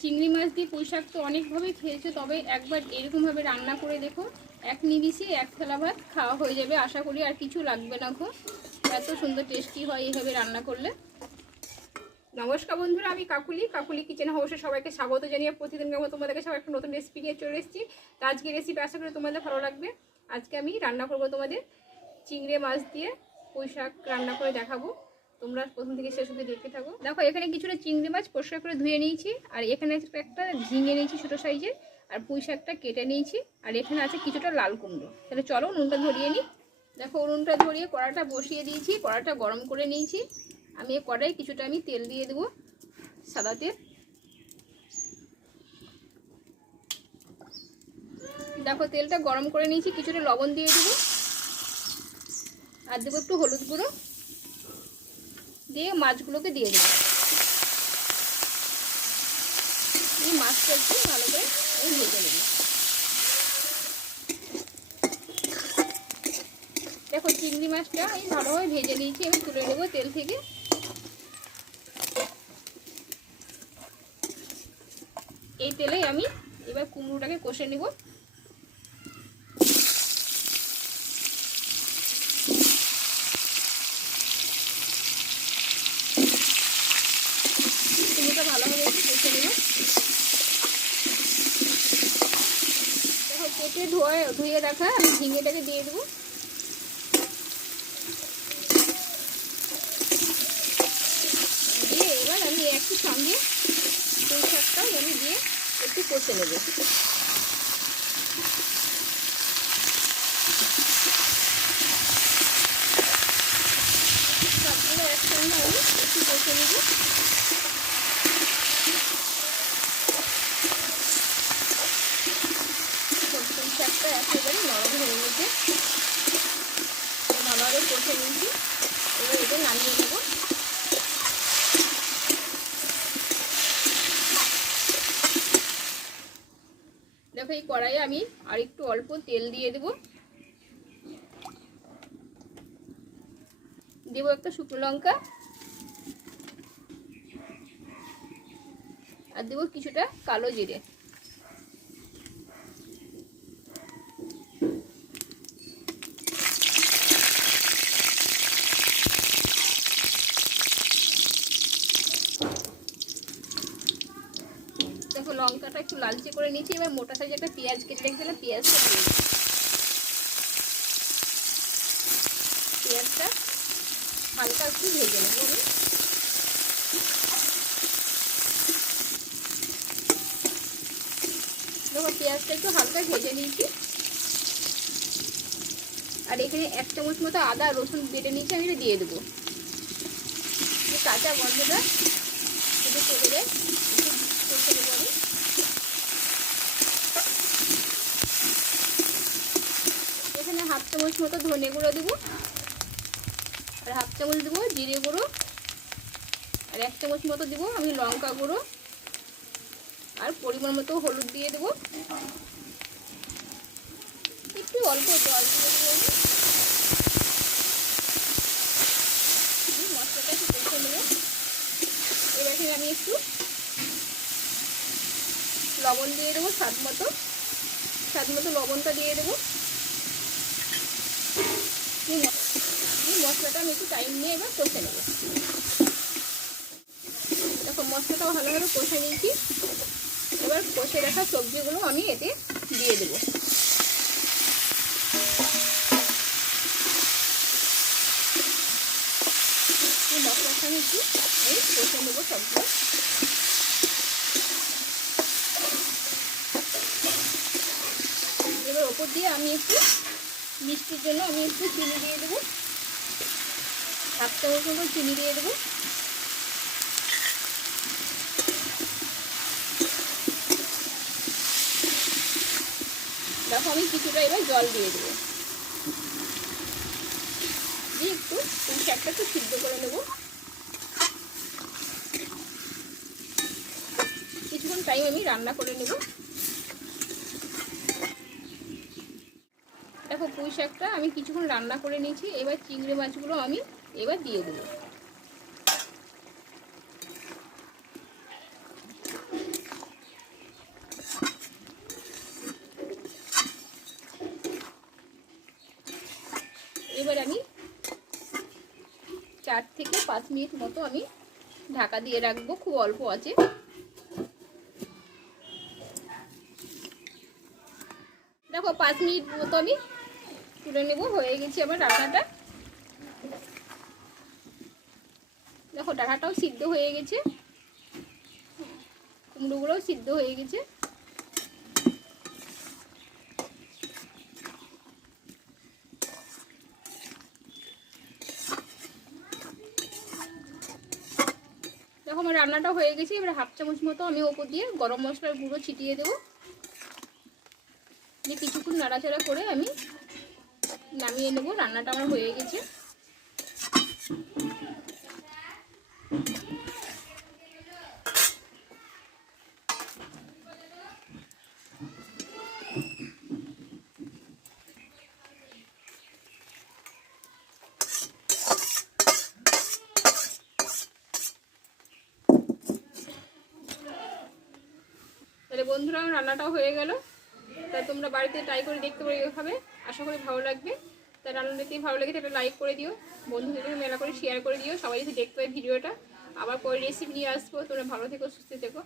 চিংড়ি মাছ দিয়ে পুঁই শাক তো অনেকভাবেই খেয়েছো, তবে একবার এরকমভাবে রান্না করে দেখো। এক নিমিষে এক থালা ভাত খাওয়া হয়ে যাবে, আশা করি আর কিছু লাগবে না গো। এত সুন্দর টেস্টি হয় এইভাবে রান্না করলে। নমস্কার বন্ধুরা, আমি কাকুলি। কাকুলি কিচেন হাউসে সবাইকে স্বাগত জানিয়ে প্রতিদিন আমি তোমাদেরকে সবাই একটা নতুন রেসিপি নিয়ে চলে এসেছি। তো আজকে রেসিপি আশা করি তোমাদের ভালো লাগবে। আজকে আমি রান্না করব তোমাদের চিংড়ি মাছ দিয়ে পুঁই শাক রান্না করে দেখাবো। তোমরা প্রথম থেকে শেষ অবধি দেখতে থাকো। দেখো, এখানে কিছুটা চিংড়ি মাছ পরিষ্কার করে ধুয়ে নিয়েছি, আর এখানে আছে একটা ঝিঙে নিয়েছি ছোটো সাইজের, আর পুঁই শাকটা কেটে নিয়েছি, আর এখানে আছে কিছুটা লাল কুমড়ো। তাহলে চলো নুনটা ধরিয়ে নিই। দেখো নুনটা ধরিয়ে কড়াটা বসিয়ে দিয়েছি, কড়াটা গরম করে নিয়েছি। আমি এই কড়াই কিছুটা আমি তেল দিয়ে দেবো, সাদা তেল। দেখো, তেলটা গরম করে নিয়েছি, কিছুটা লবণ দিয়ে দেবো। আর দেবো একটু হলুদ গুঁড়ো। দিয়ে মাছগুলোকে দিয়ে দেবো। এই মাছটা একটু ভালো করে ভেজে নেব। দেখো, চিংড়ি মাছটা আমি ভালোভাবে ভেজে নিয়েছি, আমি তুলে নেব তেল থেকে। এই তেলে আমি এবার কুমড়োটাকে কষে নেব কুমড়োটা ভালোভাবে একটু কষে নেব দেখো কেটে ধোয়া ধুয়ে রাখা আমি ঝিঙেটাকে দিয়ে দেবো। দিয়ে এবার আমি একই সঙ্গে পুঁই শাকটাও আমি দিয়ে একটু কষে নেব। সবগুলো একসঙ্গে আমি একটু কষে নেব পুঁই শাকটা একেবারে নরম হয়ে গেছে। ভালোভাবে কষে নিয়েছি এবার এটা নামিয়ে নেব। দেখো, এই কড়াইয়ে আমি আর একটু অল্প তেল দিয়ে দেব। দেবো একটা শুকনো লঙ্কা। আর দেবো কিছুটা কালো জিরে দেখো লঙ্কাটা একটু লালচে করে নিয়েছি, এবার মোটা সাইজে একটা পেঁয়াজ কেটে রেখেছিলাম, পেঁয়াজটা দিয়ে। পেঁয়াজটা হালকা একটু ভেজে নেব। আমি দেখো, পেঁয়াজটা একটু হালকা ভেজে নিয়েছি। আর এখানে এক চামচ মতো আদা রসুন বেটে নিয়েছি, আমি এটা দিয়ে দেবো। কাঁচা গন্ধটা একটু চলে যায় একটু কষে নেব আমি এখানে হাফ চামচ মতো ধনে গুঁড়ো দেবো। আর হাফ চামচ দেবো জিরে গুঁড়ো। আর এক চামচ মতো দেবো আমি লঙ্কা গুঁড়ো। আর পরিমাণ মতো হলুদ দিয়ে দেবো। একটু অল্প জল দিয়ে দেবো মশলাটা একটু নেব। আমি একটু লবণ দিয়ে দেবো স্বাদ মতো। স্বাদ মতো লবণটা দিয়ে দেবো। দিয়ে মশলাটা আমি একটু টাইম নিয়ে এবার কষে নেব। দেখো, মশলাটা ভালোভাবে কষে নিয়েছি। এবার কষে রাখা সবজিগুলো আমি এতে দিয়ে দেবো। মশলাটা আমি একটু এই কষে নেব সবগুলো। এবার ওপর দিয়ে আমি একটু মিষ্টির জন্য আমি একটু চিনি দিয়ে দেবো। হাফ চামচ চিনি দিয়ে দেবো। দেখো আমি কিছুটা এবার জল দিয়ে দেবো। দিয়ে একটু শাকটা একটু সিদ্ধ করে নেব। কিছুক্ষণ টাইম আমি রান্না করে নেব। দেখো পুঁই শাকটা আমি কিছুক্ষণ রান্না করে নিয়েছি, এবার চিংড়ি মাছগুলো আমি এবার দিয়ে দেবো। এবার আমি চার থেকে পাঁচ মিনিট মতো আমি ঢাকা দিয়ে রাখব, খুব অল্প আছে। দেখো পাঁচ মিনিট মতো আমি তুলে নেব, হয়ে গেছে আমার রান্নাটা। দেখো, ডাঁটাটাও সিদ্ধ হয়ে গেছে। কুমড়োগুলোও সিদ্ধ হয়ে গেছে। দেখো, আমার রান্নাটা হয়ে গেছে। এবার হাফ চামচ মতো আমি ওপর দিয়ে গরম মশলার গুঁড়ো ছিটিয়ে দেবো। দিয়ে কিছুক্ষণ নাড়াচাড়া করে আমি নামিয়ে নেব রান্নাটা আমার হয়ে গেছে। তাহলে বন্ধুরা আমার রান্নাটাও হয়ে গেল। তা তোমরা বাড়িতে ট্রাই করে দেখতে পারো এইভাবে। আশা করি ভালো লাগবে। তা রান্না যদি ভালো লাগে তাহলে লাইক করে দিও। বন্ধুদের সাথে মেলা করে শেয়ার করে দিও। সবাই যদি দেখতে পাই ভিডিওটা। আবার পরে রেসিপি নিয়ে আসব। তোমরা ভালো থেকো, সুস্থ থেকো।